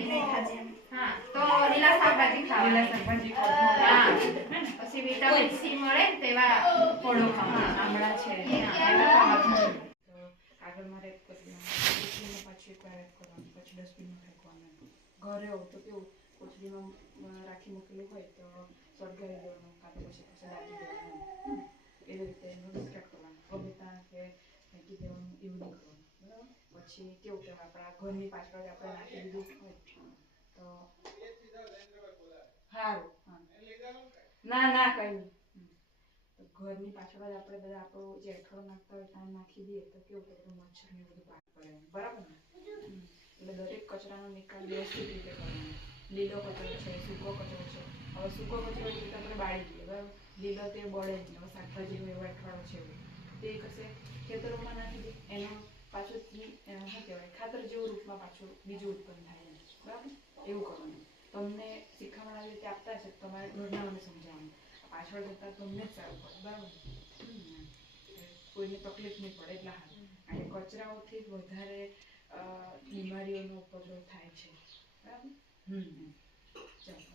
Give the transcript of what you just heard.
રોટલી નહીં ખાધી એમ. હા તો લીલા શાકભાજી ખાવાના. લીલા શાકભાજી ખાવાનું. પછી વિટામિન સી મળે ને તેવા ફળો ખાવાના, આમળા છે એવા ખાવાના. તો આગળ મારે એક કોથળીમાં પાછું એક વાર એડ કરવાનું, પછી ડસ્ટબિનમાં ફેંકવાનું. ઘરે હોવ તો કેવું કોથળીમાં રાખી મૂકેલું હોય તો સળગાવી દેવાનું, કાં તો પછી કશે દાટી દેવાનું. એવી રીતે એનું ડિસ્કાર્ડ કરવાનું, ગમે કે ફેંકી દેવાનું, એવું નહીં કરવાનું. બરાબર. પછી કેવું કે આપણા ઘરની પાછળ જ આપણે નાખી દીધું હોય તો સારું. ના ના કંઈ નહીં. તો ઘરની પાછળ જ આપણે બધા આપણો જે અઠવાડો નાખતા હોય ત્યાં નાખી દઈએ તો કેવું કે બધું મચ્છર ને બધું પાક પડે, બરાબર ને? એટલે દરેક કચરાનો નિકાલ વ્યવસ્થિત રીતે કરવાનો. લીલો કચરો છે, સૂકો કચરો છે. હવે સૂકો કચરો એ રીતે આપણે બાળી દઈએ, બરાબર? લીલો તે બળે જ નહીં. હવે શાકભાજીનો એવો અઠવાડો છે તે કશે ખેતરોમાં નાખી દે, એનો પાછું શું કહેવાય ખાતર જેવું રૂપમાં પાછું બીજું ઉત્પન્ન થાય, બરાબર? એવું કરવાનું. તમને શીખવાના આવી રીતે આપતા છે તમારે ઘરનાઓને સમજાવવાનું. પાછળ જતા તમને જ સારું પડે, બરાબર? કોઈને તકલીફ નહીં પડે એટલા હાલ. અને કચરાઓથી વધારે બીમારીઓનો ઉપદ્રવ થાય છે, બરાબર? ચાલો.